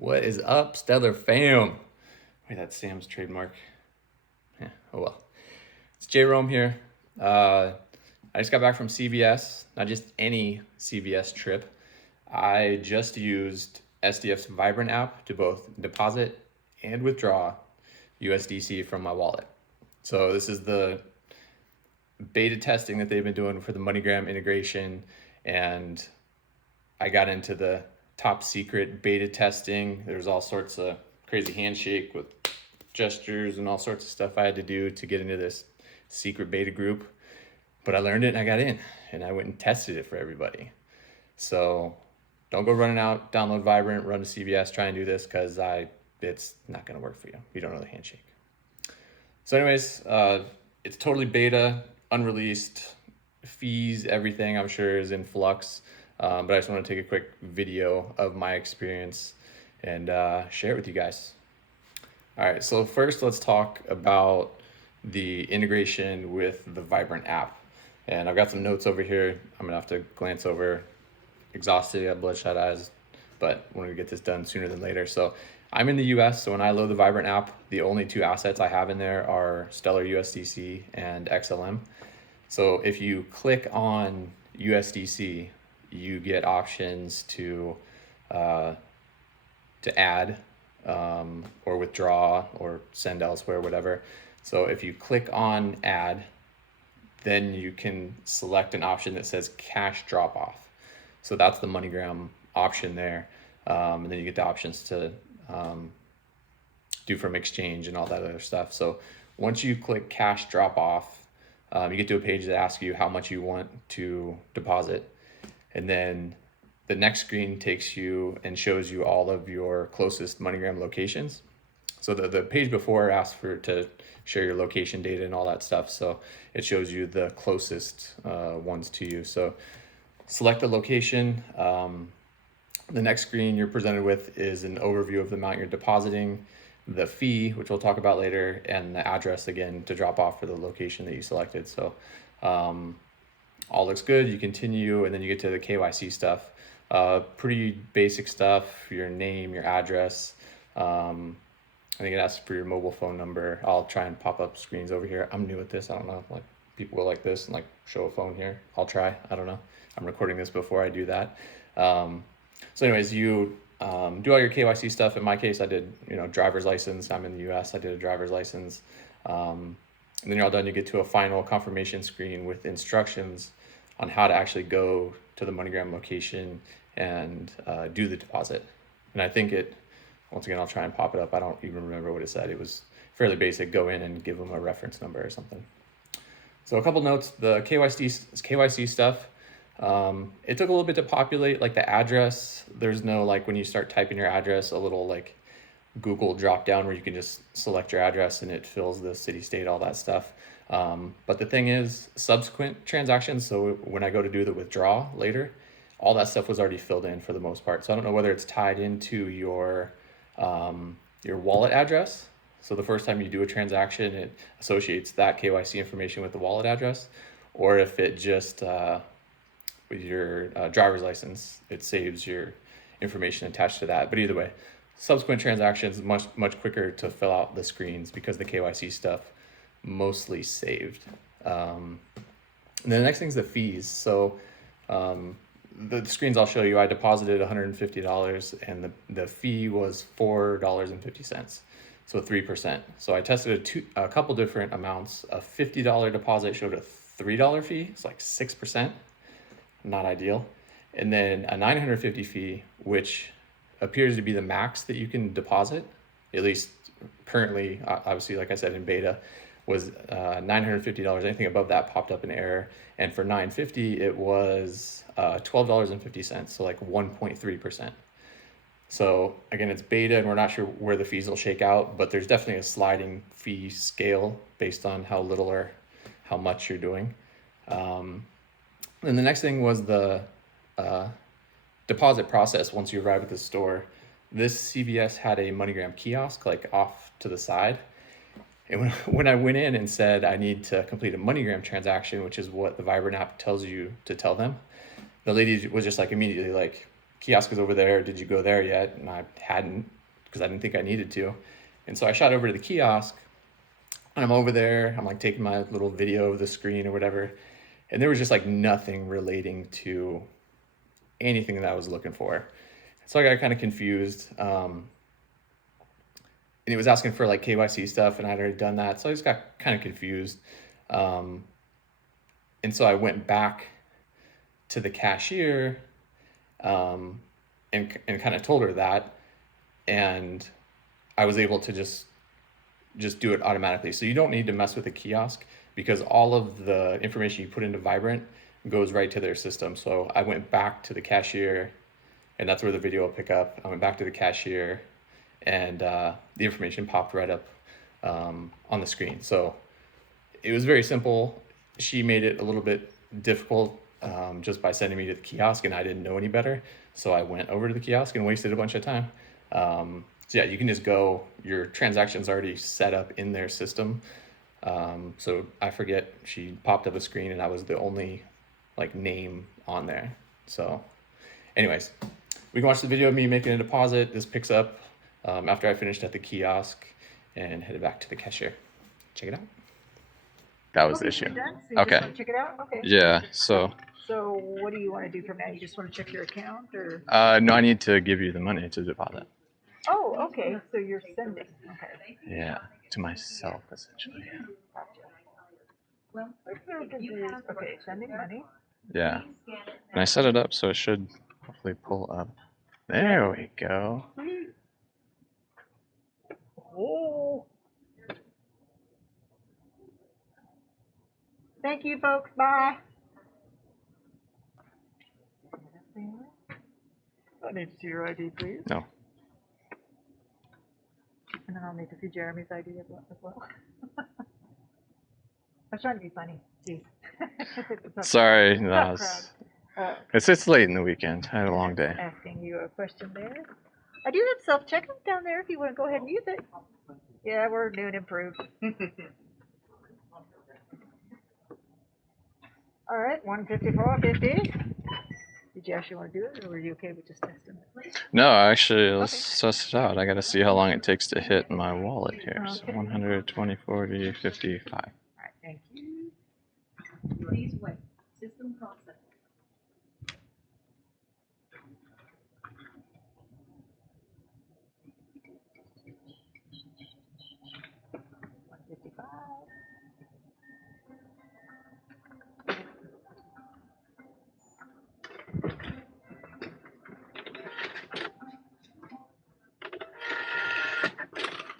What is up, Stellar fam? Wait, that's Sam's trademark. Oh well. It's J Rome here. I just got back from CVS, not just any CVS trip. I just used SDF's Vibrant app to both deposit and withdraw USDC from my wallet. So this is the beta testing that they've been doing for the Moneygram integration, and I got into the top secret beta testing. There's all sorts of crazy handshake with gestures and all sorts of stuff I had to do to get into this secret beta group. But I learned it and I got in, and I went and tested it for everybody. So don't go running out, download Vibrant, run to CVS, try and do this, because it's not going to work for you. You don't know the handshake. So anyways, it's totally beta, unreleased, fees, everything I'm sure is in flux. But I just want to take a quick video of my experience and share it with you guys. All right, so first let's talk about the integration with the Vibrant app. And I've got some notes over here. I'm gonna have to glance over. Exhausted, I have bloodshot eyes, but wanted to get this done sooner than later. So I'm in the US, so when I load the Vibrant app, the only two assets I have in there are Stellar USDC and XLM. So if you click on USDC, you get options to add or withdraw or send elsewhere, whatever. So if you click on add, then you can select an option that says cash drop off. So that's the Moneygram option there. And then you get the options to do from exchange and all that other stuff. So once you click cash drop off, you get to a page that asks you how much you want to deposit. And then the next screen takes you and shows you all of your closest Moneygram locations. So the page before asks to share your location data and all that stuff. So it shows you the closest ones to you. So select the location. The next screen you're presented with is an overview of the amount you're depositing, the fee, which we'll talk about later, and the address again to drop off for the location that you selected. So all looks good. You continue, and then you get to the KYC stuff. Pretty basic stuff, your name, your address. I think it asks for your mobile phone number. I'll try and pop up screens over here. I'm new at this. I don't know, like people will like this and like show a phone here. I'll try, I don't know. I'm recording this before I do that. So anyways, you do all your KYC stuff. In my case, I did, driver's license. I'm in the US, I did a driver's license. And then you're all done, you get to a final confirmation screen with instructions on how to actually go to the Moneygram location and do the deposit. And I think once again, I'll try and pop it up. I don't even remember what it said. It was fairly basic. Go in and give them a reference number or something. So a couple notes, the KYC stuff, it took a little bit to populate, like the address. There's no, like when you start typing your address, a little like Google drop down where you can just select your address and it fills the city, state, all that stuff. But the thing is, subsequent transactions, so when I go to do the withdraw later, all that stuff was already filled in for the most part. So I don't know whether it's tied into your wallet address. So the first time you do a transaction, it associates that KYC information with the wallet address, or if it just, with your driver's license, it saves your information attached to that. But either way, subsequent transactions much quicker to fill out the screens because the KYC stuff mostly saved. And then the next thing is the fees. So the screens I'll show you, I deposited $150 and the fee was $4.50, so 3%. So I tested a couple different amounts. A $50 deposit showed a $3 fee. It's like 6%, not ideal. And then a $950 fee, which appears to be the max that you can deposit, at least currently, obviously, like I said, in beta, was $950. Anything above that popped up an error. And for $950, it was $12.50, so like 1.3%. So again, it's beta and we're not sure where the fees will shake out, but there's definitely a sliding fee scale based on how little or how much you're doing. And the next thing was the deposit process once you arrive at the store. This CVS had a Moneygram kiosk like off to the side. And when I went in and said I need to complete a Moneygram transaction, which is what the Vibrant app tells you to tell them, the lady was just like immediately like, kiosk is over there. Did you go there yet? And I hadn't, because I didn't think I needed to. And so I shot over to the kiosk, and I'm over there. I'm like taking my little video of the screen or whatever. And there was just like nothing relating to anything that I was looking for. So I got kind of confused. And it was asking for like KYC stuff, and I'd already done that. So I just got kind of confused. And so I went back to the cashier, and kind of told her that, and I was able to just do it automatically. So you don't need to mess with the kiosk, because all of the information you put into Vibrant goes right to their system. So I went back to the cashier, and that's where the video will pick up. I went back to the cashier, and the information popped right up on the screen. So it was very simple. She made it a little bit difficult just by sending me to the kiosk, and I didn't know any better. So I went over to the kiosk and wasted a bunch of time. So yeah, you can just go, your transaction's already set up in their system. So I forget, she popped up a screen and I was the only like name on there. So anyways, we can watch the video of me making a deposit. This picks up after I finished at the kiosk and headed back to the cashier. Check it out. That was the issue. So you Okay. just want to check it out? Okay. Yeah, so So what do you want to do from now? You just want to check your account, or? no, I need to give you the money to deposit. Oh, okay. So you're sending. Okay. Yeah, to myself essentially. Okay, sending money. Yeah. And I set it up so it should hopefully pull up. There we go. Oh. Thank you, folks. Bye. I need to see your ID, please. No. And then I'll need to see Jeremy's ID as well. I was trying to be funny. Jeez. Sorry, Tough no, crowd. it's late in the weekend. I had a long day. Asking you a question there. I do have self-checkout down there if you want to go ahead and use it. Yeah, we're new and improved. All right, 154.50. Did you actually want to do it, or were you okay with just testing it? No, actually, let's test it out. I gotta see how long it takes to hit my wallet here. So Okay. 100, 20, 40, 55. All right, thank you. Please wait. System processing.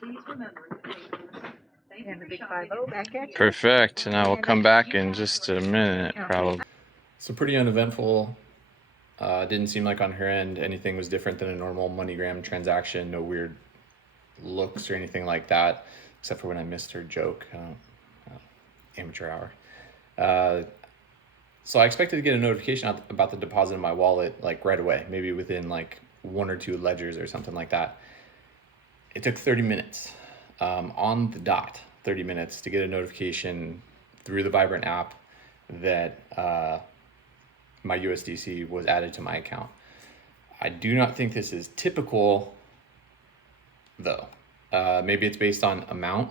Please remember to pay for the receipt. Thank you And the for big shopping. 50 back at you. Perfect. And I will come back in just a minute, probably. So pretty uneventful. Didn't seem like on her end anything was different than a normal MoneyGram transaction. No weird looks or anything like that, except for when I missed her joke. Amateur hour. So I expected to get a notification about the deposit in my wallet like right away, maybe within like 1 or 2 ledgers or something like that. It took 30 minutes on the dot, 30 minutes to get a notification through the Vibrant app that my USDC was added to my account. I do not think this is typical though. Maybe it's based on amount.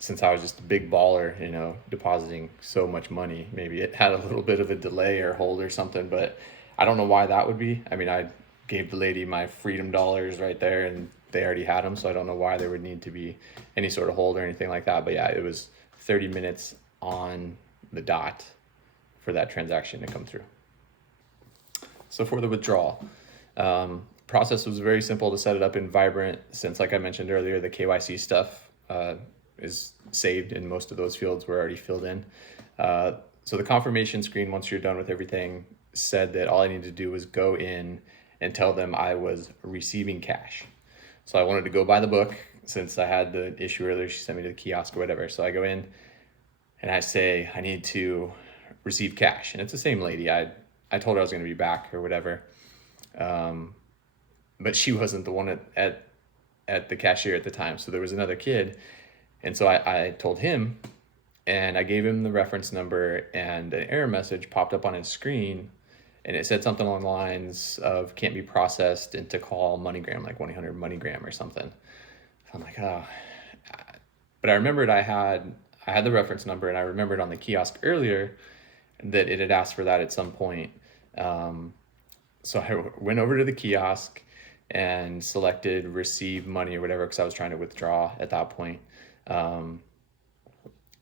Since I was just a big baller, you know, depositing so much money, maybe it had a little bit of a delay or hold or something, but I don't know why that would be. I mean, I gave the lady my freedom dollars right there and they already had them, so I don't know why there would need to be any sort of hold or anything like that. But yeah, it was 30 minutes on the dot for that transaction to come through. So for the withdrawal, process was very simple to set it up in Vibrant, since like I mentioned earlier, the KYC stuff is saved and most of those fields were already filled in. So the confirmation screen, once you're done with everything, said that all I needed to do was go in and tell them I was receiving cash. So I wanted to go by the book, since I had the issue earlier. She sent me to the kiosk or whatever. So I go in and I say, I need to receive cash. And it's the same lady. I told her I was going to be back or whatever. But she wasn't the one at the cashier at the time. So there was another kid. And so I told him, and I gave him the reference number, and an error message popped up on his screen and it said something along the lines of can't be processed into call MoneyGram, like 1-800-MoneyGram or something. I'm like, oh. But I remembered I had the reference number, and I remembered on the kiosk earlier that it had asked for that at some point. So I went over to the kiosk and selected receive money or whatever, because I was trying to withdraw at that point. And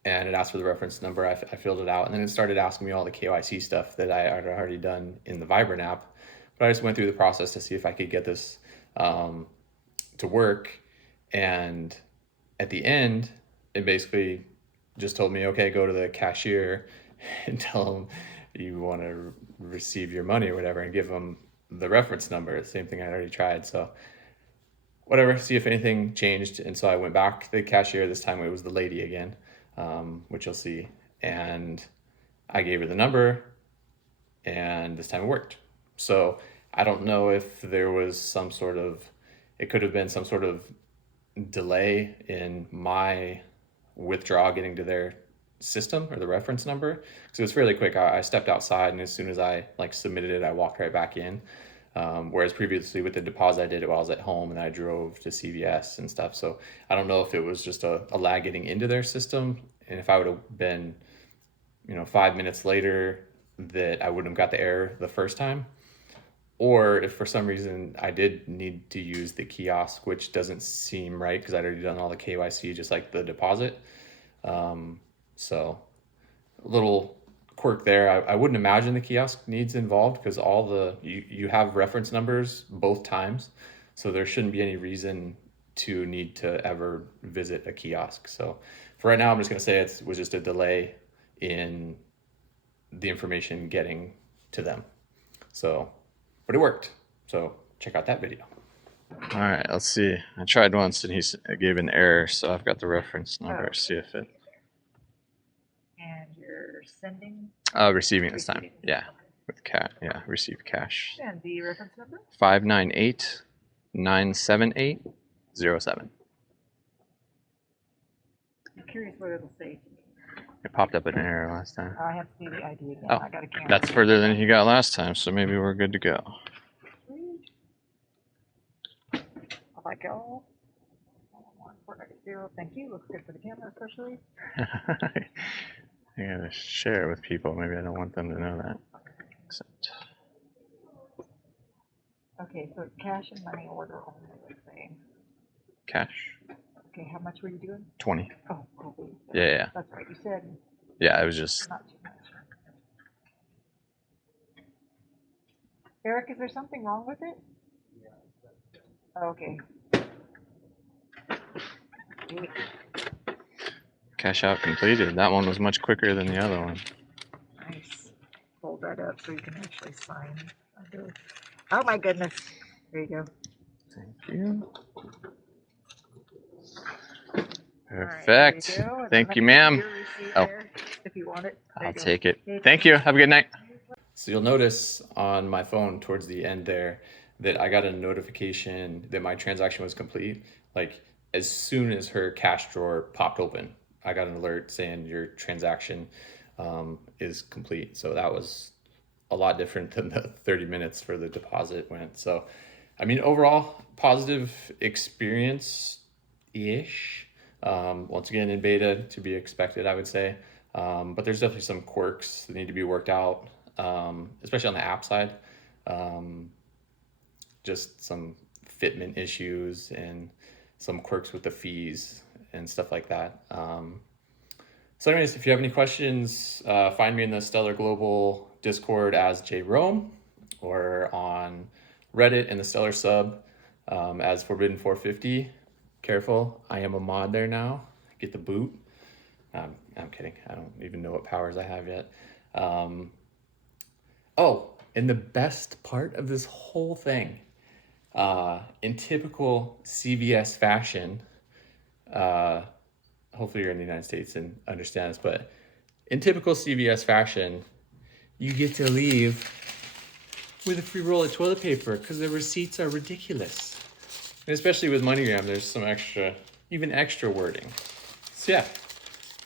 it asked for the reference number. I filled it out, and then it started asking me all the KYC stuff that I had already done in the Vibrant app. But I just went through the process to see if I could get this to work. And at the end, it basically just told me, okay, go to the cashier and tell them you want to receive your money or whatever, and give them the reference number. The same thing I already tried. So whatever, see if anything changed. And so I went back to the cashier. This time it was the lady again, which you'll see. And I gave her the number, and this time it worked. So I don't know if there was some sort of, it could have been some sort of delay in my withdraw getting to their system or the reference number, because it was fairly quick. I stepped outside, and as soon as I submitted it, I walked right back in. Whereas previously with the deposit, I did it while I was at home, and I drove to CVS and stuff. So I don't know if it was just a lag getting into their system, and if I would have been 5 minutes later, that I wouldn't have got the error the first time, or if for some reason I did need to use the kiosk, which doesn't seem right because I'd already done all the KYC, just like the deposit. So a little quirk there. I wouldn't imagine the kiosk needs involved, because all you have reference numbers both times, so there shouldn't be any reason to need to ever visit a kiosk. So for right now, I'm just going to say it was just a delay in the information getting to them. So, but it worked. So check out that video. All right, let's see. I tried once, and he gave an error, so I've got the reference number. Oh. See if it. And you're sending? Receiving this time. Receiving. Yeah, with cash. Yeah, receive cash. And the reference number? 59897807. I'm curious what it'll say to me. It popped up an error last time. I have to see the ID again. Oh, I got a camera. that's further than you got last time, so maybe we're good to go. I'll let go. 490. Thank you. Looks good for the camera, especially. I gotta share it with people. Maybe I don't want them to know that. Except. Okay, so it's cash and money order only, let's say. Cash. Okay, how much were you doing? 20. Oh, cool. Yeah. That's right. You said Yeah, it was just. not too much. Eric, is there something wrong with it? Okay. Cash out completed. That one was much quicker than the other one. Nice. Hold that up so you can actually sign. Oh my goodness. There you go. Thank you. Right, Perfect. there you go. And Thank then you, I can ma'am. see your receipt Oh. there, if you want it. There I'll you go. take it. Okay, Thank you. Have a good night. So you'll notice on my phone towards the end there that I got a notification that my transaction was complete. Like as soon as her cash drawer popped open, I got an alert saying your transaction is complete. So that was a lot different than the 30 minutes for the deposit went. So, I mean, overall, positive experience-ish. Once again, in beta, to be expected, I would say. But there's definitely some quirks that need to be worked out, especially on the app side. Just some fitment issues and some quirks with the fees and stuff like that. So anyways, if you have any questions, find me in the Stellar Global Discord as JRome, or on Reddit in the Stellar sub as Forbidden450. Careful, I am a mod there now. Get the boot. I'm kidding. I don't even know what powers I have yet. Oh, and the best part of this whole thing, in typical CVS fashion, hopefully you're in the United States and understand this, but in typical CVS fashion, you get to leave with a free roll of toilet paper because the receipts are ridiculous. And especially with MoneyGram, there's some extra wording. So yeah,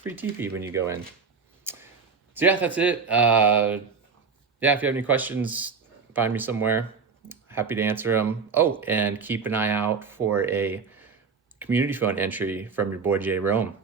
free TP when you go in. So yeah, that's it. yeah, if you have any questions, find me somewhere. Happy to answer them. Oh, and keep an eye out for a community fund entry from your boy Jay Rome.